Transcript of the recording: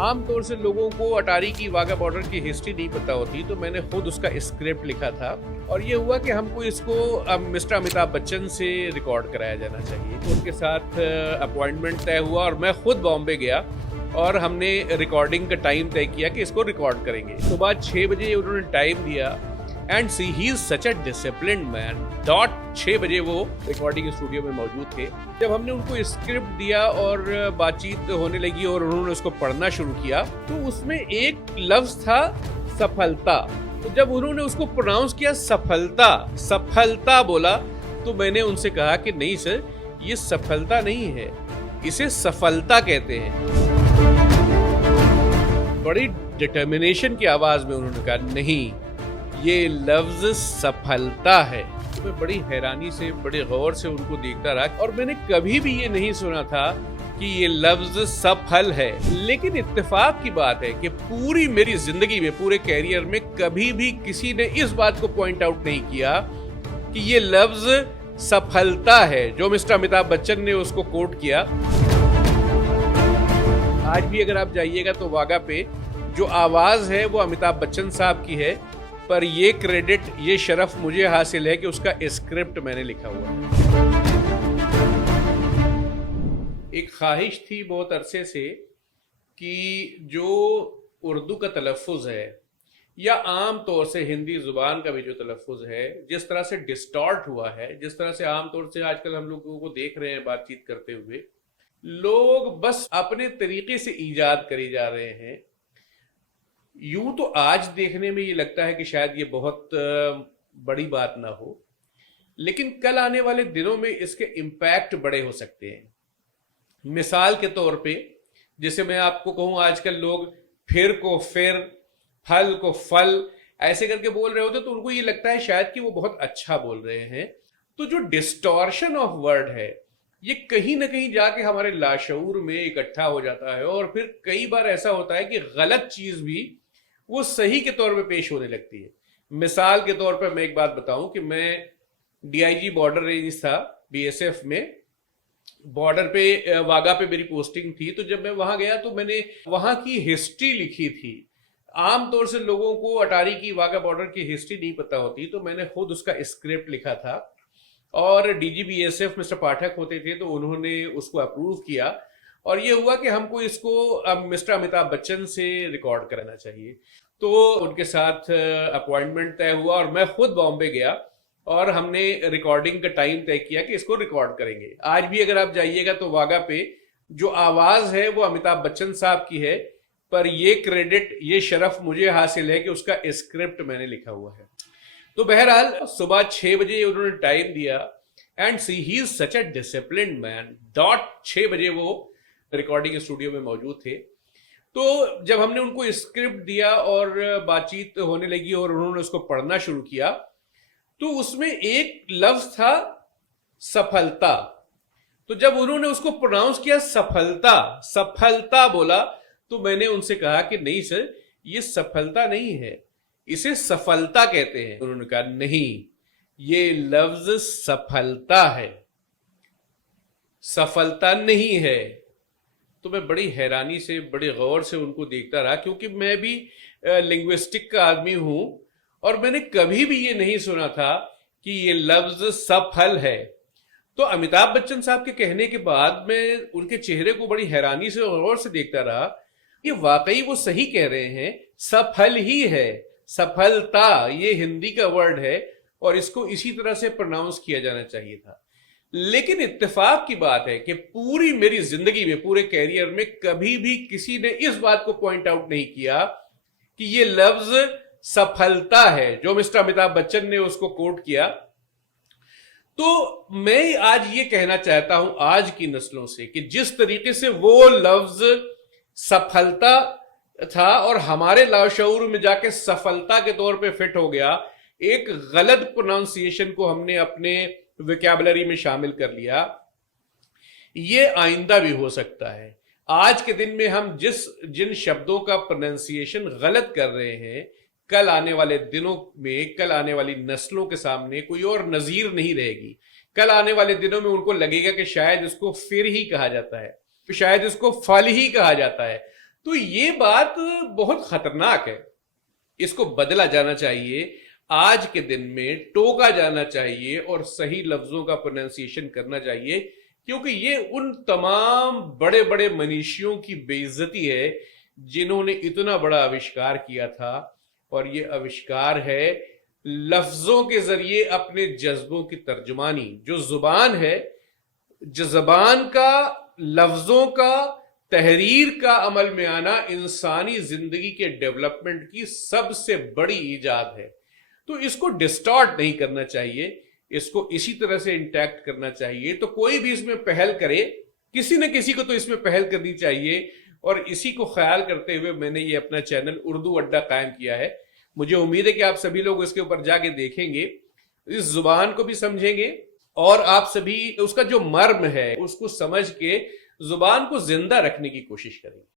आमतौर से लोगों को अटारी की वाघा बॉर्डर की हिस्ट्री नहीं पता होती, तो मैंने खुद उसका स्क्रिप्ट लिखा था और ये हुआ कि हमको इसको अब मिस्टर अमिताभ बच्चन से रिकॉर्ड कराया जाना चाहिए। तो उनके साथ अपॉइंटमेंट तय हुआ और मैं खुद बॉम्बे गया और हमने रिकॉर्डिंग का टाइम तय किया कि इसको रिकॉर्ड करेंगे। सुबह 6 बजे उन्होंने टाइम दिया and see he is such a disciplined man. Dot 6 बजे वो रिकॉर्डिंग स्टूडियो में मौजूद थे। जब हमने उनको स्क्रिप्ट दिया और बातचीत होने लगी और उन्होंने उसको पढ़ना शुरू किया तो उसमें एक लफ्ज था सफलता। तो जब उन्होंने उसको प्रोनाउंस किया सफलता, सफलता बोला, तो मैंने उनसे कहा कि नहीं सर, ये सफलता नहीं है, इसे सफलता कहते हैं। बड़ी डिटर्मिनेशन की आवाज में उन्होंने कहा नहीं, ये लफ्ज सफलता है। तो मैं बड़ी हैरानी से, बड़े गौर से उनको देखता रहा और मैंने कभी भी ये नहीं सुना था कि ये लफ्ज सफल है। लेकिन इत्तेफाक की बात है कि पूरी मेरी जिंदगी में, पूरे कैरियर में कभी भी किसी ने इस बात को पॉइंट आउट नहीं किया कि ये लफ्ज सफलता है, जो मिस्टर अमिताभ बच्चन ने उसको कोट किया। आज भी अगर आप जाइएगा तो वाघा पे जो आवाज है वो अमिताभ बच्चन साहब की है, पर ये क्रेडिट, ये शरफ मुझे हासिल है कि उसका स्क्रिप्ट मैंने लिखा हुआ है। एक ख्वाहिश थी बहुत अरसे से कि जो उर्दू का तलफ़ुज़ है या आम तौर से हिंदी ज़ुबान का भी जो तलफ़ुज़ है, जिस तरह से डिस्टॉर्ट हुआ है, जिस तरह से आम तौर से आजकल हम लोगों को देख रहे हैं बातचीत करते हुए, लोग बस अपने तरीके से ईजाद करे जा रहे हैं। यूं तो आज देखने में ये लगता है कि शायद ये बहुत बड़ी बात ना हो, लेकिन कल आने वाले दिनों में इसके इम्पैक्ट बड़े हो सकते हैं। मिसाल के तौर पे, जैसे मैं आपको कहूं, आजकल लोग फिर को फिर, फल को फल ऐसे करके बोल रहे होते तो उनको ये लगता है शायद कि वो बहुत अच्छा बोल रहे हैं। तो जो डिस्टॉर्शन ऑफ वर्ड है, ये कहीं ना कहीं जाके हमारे लाशऊर में इकट्ठा हो जाता है और फिर कई बार ऐसा होता है कि गलत चीज भी वो सही के तौर पे पेश होने लगती है। मिसाल के तौर पर मैं एक बात बताऊं कि मैं डीआईजी बॉर्डर रेंज था बीएसएफ में, बॉर्डर पे वाघा पे मेरी पोस्टिंग थी। तो जब मैं वहां गया तो मैंने वहां की हिस्ट्री लिखी थी। आमतौर से लोगों को अटारी की वाघा बॉर्डर की हिस्ट्री नहीं पता होती, तो मैंने खुद उसका स्क्रिप्ट लिखा था और डीजी बीएसएफ मिस्टर पाठक होते थे, तो उन्होंने उसको अप्रूव किया और ये हुआ कि हमको इसको अब मिस्टर अमिताभ बच्चन से रिकॉर्ड कराना चाहिए। तो उनके साथ अपॉइंटमेंट तय हुआ और मैं खुद बॉम्बे गया और हमने रिकॉर्डिंग का टाइम तय किया कि इसको रिकॉर्ड करेंगे। आज भी अगर आप जाइएगा तो वाघा पे जो आवाज है वो अमिताभ बच्चन साहब की है, पर ये क्रेडिट, ये शरफ मुझे हासिल है कि उसका स्क्रिप्ट मैंने लिखा हुआ है। तो बहरहाल सुबह 6 बजे उन्होंने टाइम दिया and see he is such a disciplined man. Dot 6 बजे वो रिकॉर्डिंग स्टूडियो में मौजूद थे। तो जब हमने उनको स्क्रिप्ट दिया और बातचीत होने लगी और उन्होंने उसको पढ़ना शुरू किया तो उसमें एक लफ्ज था सफलता। तो जब उन्होंने उसको प्रोनाउंस किया सफलता, सफलता बोला, तो मैंने उनसे कहा कि नहीं सर, ये सफलता नहीं है, इसे सफलता कहते हैं। उन्होंने कहा नहीं, ये लफ्ज सफलता है, सफलता नहीं है। तो मैं बड़ी हैरानी से, बड़े गौर से उनको देखता रहा, क्योंकि मैं भी लिंग्विस्टिक का आदमी हूं और मैंने कभी भी ये नहीं सुना था कि ये लफ्ज सफल है। तो अमिताभ बच्चन साहब के कहने के बाद मैं उनके चेहरे को बड़ी हैरानी से और गौर से देखता रहा कि वाकई वो सही कह रहे हैं, सफल ही है। सफलता ये हिंदी का वर्ड है और इसको इसी तरह से प्रोनाउंस किया जाना चाहिए था। लेकिन इत्तेफाक की बात है कि पूरी मेरी जिंदगी में, पूरे कैरियर में कभी भी किसी ने इस बात को पॉइंट आउट नहीं किया कि ये लफ्ज सफलता है, जो मिस्टर अमिताभ बच्चन ने उसको कोट किया। तो मैं आज ये कहना चाहता हूं आज की नस्लों से कि जिस तरीके से वो लफ्ज सफलता था और हमारे लाशऊर में जाके सफलता के तौर पे फिट हो गया, एक गलत प्रोनाउंसिएशन को हमने अपने वोकैबुलरी में शामिल कर लिया, ये आइंदा भी हो सकता है। आज के दिन में हम जिन शब्दों का प्रोनाउंसिएशन गलत कर रहे हैं, कल आने वाले दिनों में, कल आने वाली नस्लों के सामने कोई और नजीर नहीं रहेगी। कल आने वाले दिनों में उनको लगेगा कि शायद इसको फिर ही कहा जाता है, शायद इसको फल ही कहा जाता है। तो ये बात बहुत खतरनाक है, इसको बदला जाना चाहिए। आज के दिन में टोका जाना चाहिए और सही लफ्जों का प्रोनाउंसिएशन करना चाहिए, क्योंकि ये उन तमाम बड़े बड़े मनीषियों की बेइज्जती है जिन्होंने इतना बड़ा आविष्कार किया था। और ये आविष्कार है लफ्जों के जरिए अपने जज्बों की तर्जुमानी। जो जुबान है, जो जबान का, लफ्जों का, तहरीर का अमल में आना इंसानी जिंदगी के डेवलपमेंट की सबसे बड़ी ईजाद है। तो इसको डिस्टॉर्ट नहीं करना चाहिए, इसको इसी तरह से इंटैक्ट करना चाहिए। तो कोई भी इसमें पहल करे, किसी न किसी को तो इसमें पहल करनी चाहिए। और इसी को ख्याल करते हुए मैंने ये अपना चैनल उर्दू अड्डा कायम किया है। मुझे उम्मीद है कि आप सभी लोग इसके ऊपर जाके देखेंगे, इस जुबान को भी समझेंगे और आप सभी उसका जो मर्म है उसको समझ के जुबान को जिंदा रखने की कोशिश करेंगे।